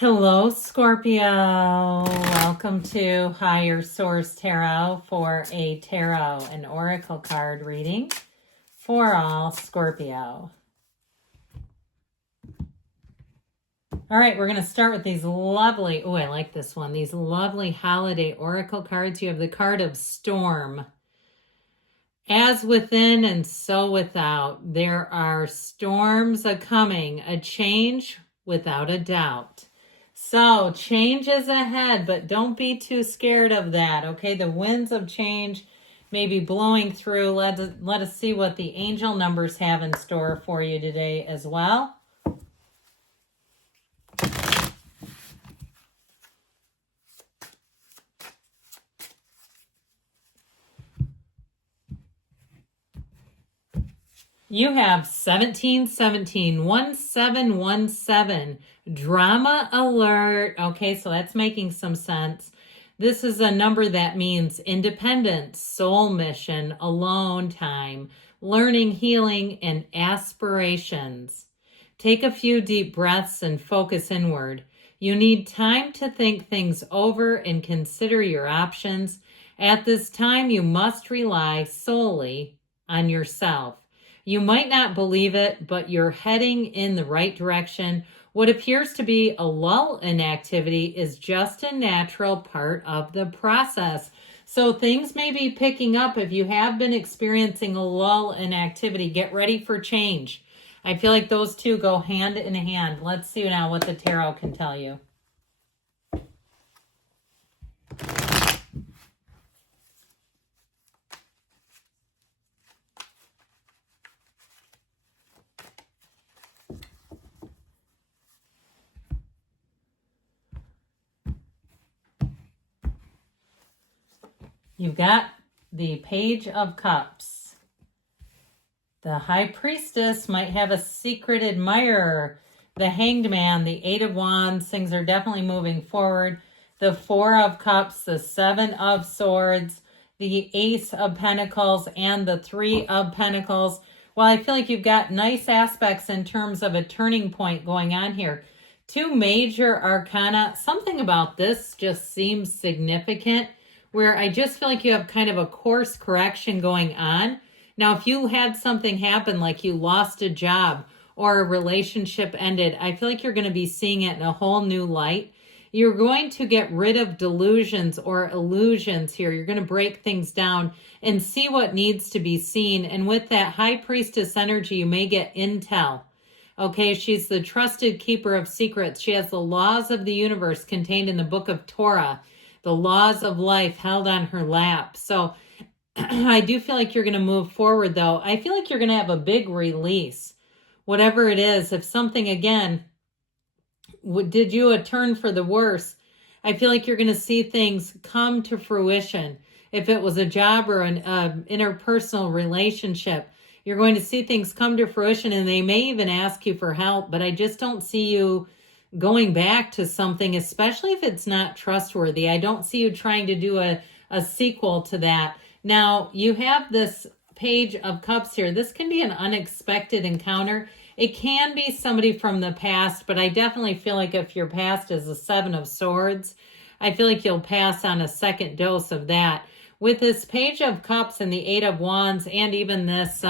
Hello, Scorpio. Welcome to Higher Source Tarot for a tarot and oracle card reading for all Scorpio. All right, we're going to start with these lovely, I like this one, these lovely holiday oracle cards. You have the card of Storm. As within and so without, there are storms a-coming, a change without a doubt. So change is ahead, but don't be too scared of that, okay? The winds of change may be blowing through. Let us see what the angel numbers have in store for you today as well. You have 1717, 1717, drama alert. Okay, so that's making some sense. This is a number that means independence, soul mission, alone time, learning, healing, and aspirations. Take a few deep breaths and focus inward. You need time to think things over and consider your options. At this time, you must rely solely on yourself. You might not believe it, but you're heading in the right direction. What appears to be a lull in activity is just a natural part of the process. So things may be picking up. If you have been experiencing a lull in activity, get ready for change. I feel like those two go hand in hand. Let's see now what the tarot can tell you. You've got the Page of Cups. The High Priestess might have a secret admirer. The Hanged Man, the Eight of Wands, things are definitely moving forward. The Four of Cups, the Seven of Swords, the Ace of Pentacles, and the Three of Pentacles. Well, I feel like you've got nice aspects in terms of a turning point going on here. Two major arcana. Something about this just seems significant, where I just feel like you have kind of a course correction going on. Now, if you had something happen, like you lost a job or a relationship ended, I feel like you're going to be seeing it in a whole new light. You're going to get rid of delusions or illusions here. You're going to break things down and see what needs to be seen. And with that High Priestess energy, you may get intel. Okay, she's the trusted keeper of secrets. She has the laws of the universe contained in the book of Torah, the laws of life held on her lap. So I do feel like you're going to move forward, though. I feel like you're going to have a big release, whatever it is. If something, again, did you a turn for the worse, I feel like you're going to see things come to fruition. If it was a job or an interpersonal relationship, you're going to see things come to fruition, and they may even ask you for help, but I just don't see you going back to something, especially if it's not trustworthy. I don't see you trying to do a sequel to that. Now, you have this Page of Cups here. This can be an unexpected encounter. It can be somebody from the past, but I definitely feel like if your past is a Seven of Swords, I feel like you'll pass on a second dose of that. With this Page of Cups and the Eight of Wands and even this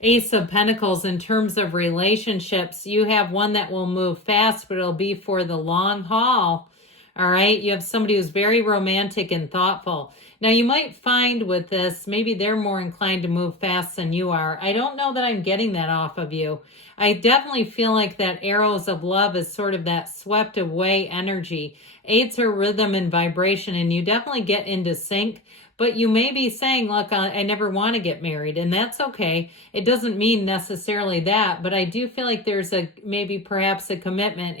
Ace of Pentacles, in terms of relationships, you have one that will move fast, but it'll be for the long haul. All right. You have somebody who's very romantic and thoughtful. Now, you might find with this, maybe they're more inclined to move fast than you are. I don't know that I'm getting that off of you. I definitely feel like that arrows of love is sort of that swept away energy. Eights are rhythm and vibration, and you definitely get into sync. But you may be saying, look, I never want to get married, and that's okay. It doesn't mean necessarily that, but I do feel like there's maybe perhaps a commitment.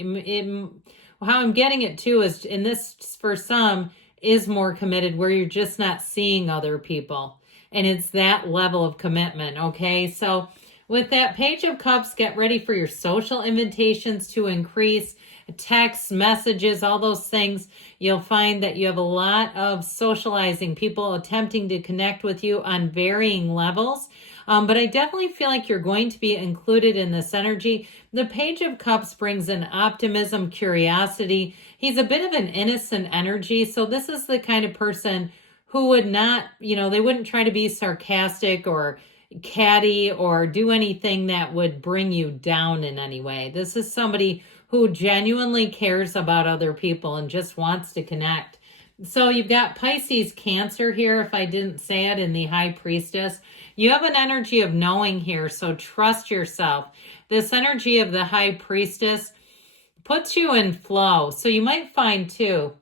How I'm getting it too is, in this, for some, is more committed, where you're just not seeing other people. And it's that level of commitment, okay? So With that Page of Cups, get ready for your social invitations to increase, texts, messages, all those things. You'll find that you have a lot of socializing, people attempting to connect with you on varying levels. But I definitely feel like you're going to be included in this energy. The Page of Cups brings in optimism, curiosity. He's a bit of an innocent energy. So this is the kind of person who would not, they wouldn't try to be sarcastic or catty or do anything that would bring you down in any way. This is somebody who genuinely cares about other people and just wants to connect. So you've got Pisces, Cancer here, if I didn't say it, in the High Priestess. You have an energy of knowing here, so trust yourself. This energy of the High Priestess puts you in flow. So you might find too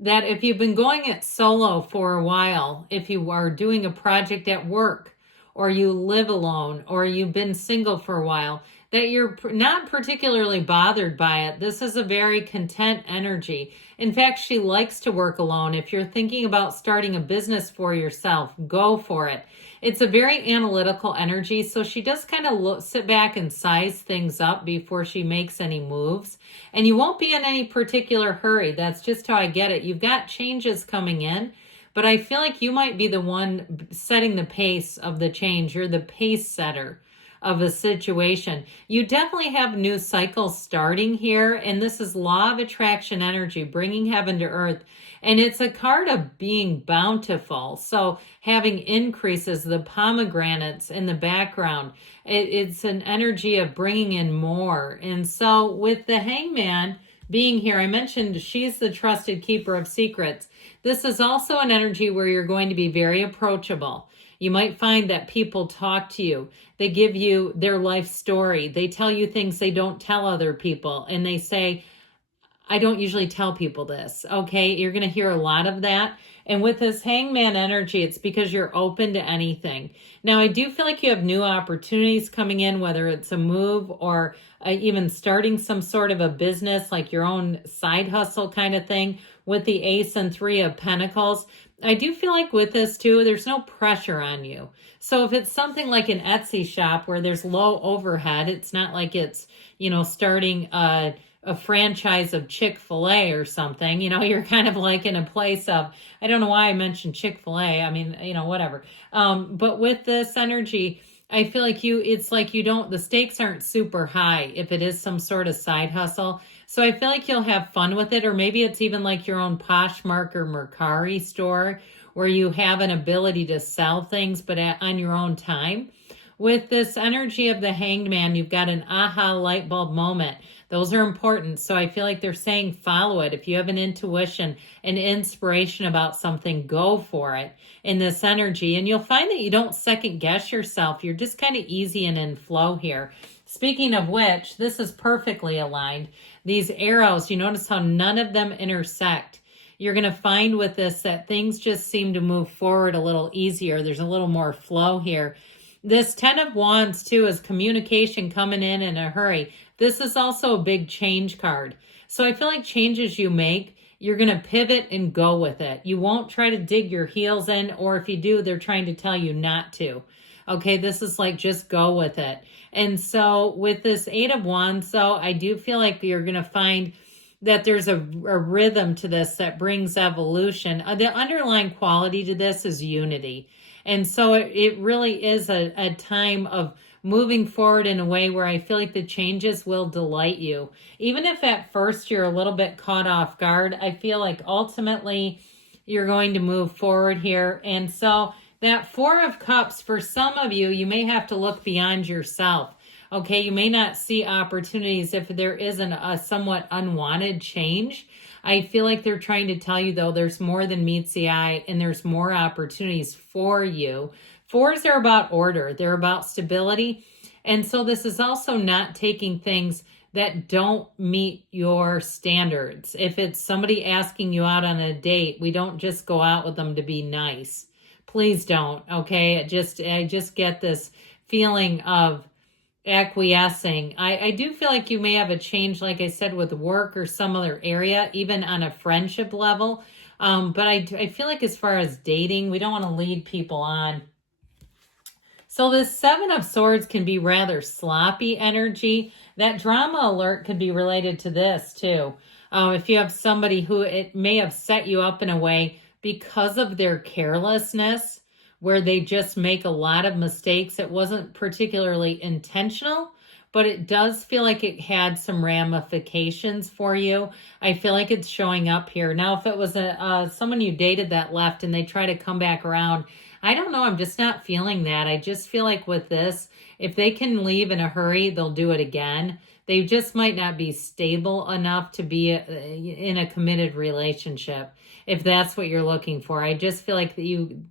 that if you've been going it solo for a while, if you are doing a project at work, or you live alone, or you've been single for a while, that you're not particularly bothered by it. This is a very content energy. In fact, she likes to work alone. If you're thinking about starting a business for yourself, go for it. It's a very analytical energy, so she does kind of sit back and size things up before she makes any moves. And you won't be in any particular hurry. That's just how I get it. You've got changes coming in, but I feel like you might be the one setting the pace of the change. You're the pace setter of a situation. You definitely have new cycles starting here, and this is law of attraction energy, bringing heaven to earth. And it's a card of being bountiful. So having increases, the pomegranates in the background, it's an energy of bringing in more. And so with the Hangman being here, I mentioned she's the trusted keeper of secrets. This is also an energy where you're going to be very approachable. You might find that people talk to you. They give you their life story. They tell you things they don't tell other people. And they say, I don't usually tell people this. Okay, you're going to hear a lot of that. And with this Hangman energy, it's because you're open to anything. Now, I do feel like you have new opportunities coming in, whether it's a move or even starting some sort of a business, like your own side hustle kind of thing with the Ace and Three of Pentacles. I do feel like with this too, there's no pressure on you. So if it's something like an Etsy shop where there's low overhead, it's not like it's, starting a franchise of Chick-fil-A or something. You're kind of like in a place of, I don't know why I mentioned Chick-fil-A. I mean, whatever. But with this energy, I feel like it's like the stakes aren't super high if it is some sort of side hustle. So I feel like you'll have fun with it, or maybe it's even like your own Poshmark or Mercari store where you have an ability to sell things, but on your own time. With this energy of the Hanged Man, you've got an aha light bulb moment. Those are important. So I feel like they're saying follow it. If you have an intuition, an inspiration about something, go for it in this energy. And you'll find that you don't second guess yourself. You're just kind of easy and in flow here. Speaking of which, this is perfectly aligned. These arrows, you notice how none of them intersect. You're going to find with this that things just seem to move forward a little easier. There's a little more flow here. This 10 of Wands, too, is communication coming in a hurry. This is also a big change card. So I feel like changes you make, you're going to pivot and go with it. You won't try to dig your heels in, or if you do, they're trying to tell you not to. Okay, this is like just go with it. And so with this 8 of Wands, though, I do feel like you're going to find that there's a rhythm to this that brings evolution. The underlying quality to this is unity. And so it really is a time of moving forward in a way where I feel like the changes will delight you. Even if at first you're a little bit caught off guard, I feel like ultimately you're going to move forward here. And so that 4 of Cups, for some of you, you may have to look beyond yourself. Okay, you may not see opportunities if there isn't a somewhat unwanted change. I feel like they're trying to tell you, though, there's more than meets the eye and there's more opportunities for you. 4s are about order. They're about stability. And so this is also not taking things that don't meet your standards. If it's somebody asking you out on a date, we don't just go out with them to be nice. Please don't, okay? I just get this feeling of acquiescing. I do feel like you may have a change, like I said, with work or some other area, even on a friendship level. But I feel like as far as dating, we don't want to lead people on. So this Seven of Swords can be rather sloppy energy. That drama alert could be related to this too. If you have somebody who it may have set you up in a way because of their carelessness, where they just make a lot of mistakes. It wasn't particularly intentional, but it does feel like it had some ramifications for you. I feel like it's showing up here. Now, if it was someone you dated that left and they try to come back around, I don't know. I'm just not feeling that. I just feel like with this, if they can leave in a hurry, they'll do it again. They just might not be stable enough to be in a committed relationship, if that's what you're looking for. I just feel like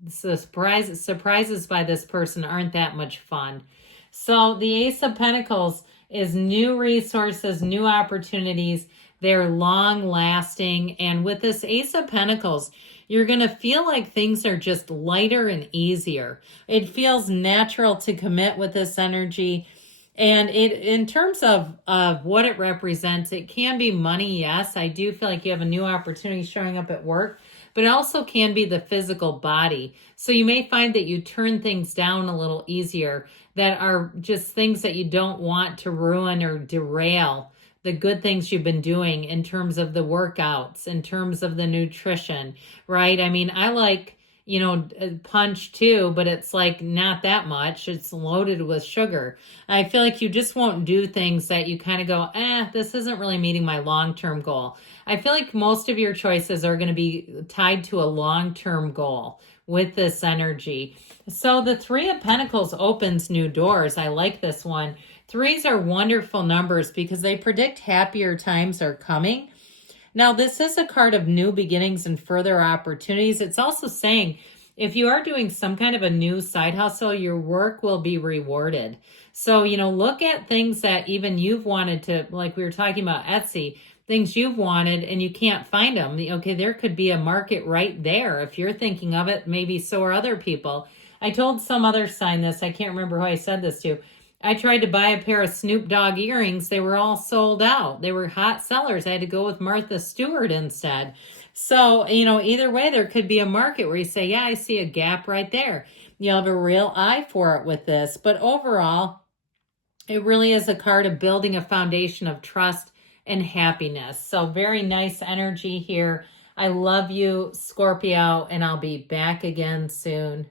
surprises by this person aren't that much fun. So the Ace of Pentacles is new resources, new opportunities. They're long lasting. And with this Ace of Pentacles, you're going to feel like things are just lighter and easier. It feels natural to commit with this energy. And in terms of what it represents, it can be money, yes. I do feel like you have a new opportunity showing up at work, but it also can be the physical body. So you may find that you turn things down a little easier that are just things that you don't want to ruin or derail the good things you've been doing in terms of the workouts, in terms of the nutrition, right? I mean, I like, punch too, but it's like not that much. It's loaded with sugar. I feel like you just won't do things that you kind of go, this isn't really meeting my long-term goal. I feel like most of your choices are going to be tied to a long-term goal with this energy. So the Three of Pentacles opens new doors. I like this one. Threes are wonderful numbers because they predict happier times are coming. Now, this is a card of new beginnings and further opportunities. It's also saying if you are doing some kind of a new side hustle, your work will be rewarded. So, look at things that even you've wanted to, like we were talking about Etsy, things you've wanted and you can't find them. Okay, there could be a market right there. If you're thinking of it, maybe so are other people. I told some other sign this. I can't remember who I said this to. I tried to buy a pair of Snoop Dogg earrings. They were all sold out. They were hot sellers. I had to go with Martha Stewart instead. So, either way, there could be a market where you say, yeah, I see a gap right there. You'll have a real eye for it with this. But overall, it really is a card of building a foundation of trust and happiness. So very nice energy here. I love you, Scorpio, and I'll be back again soon.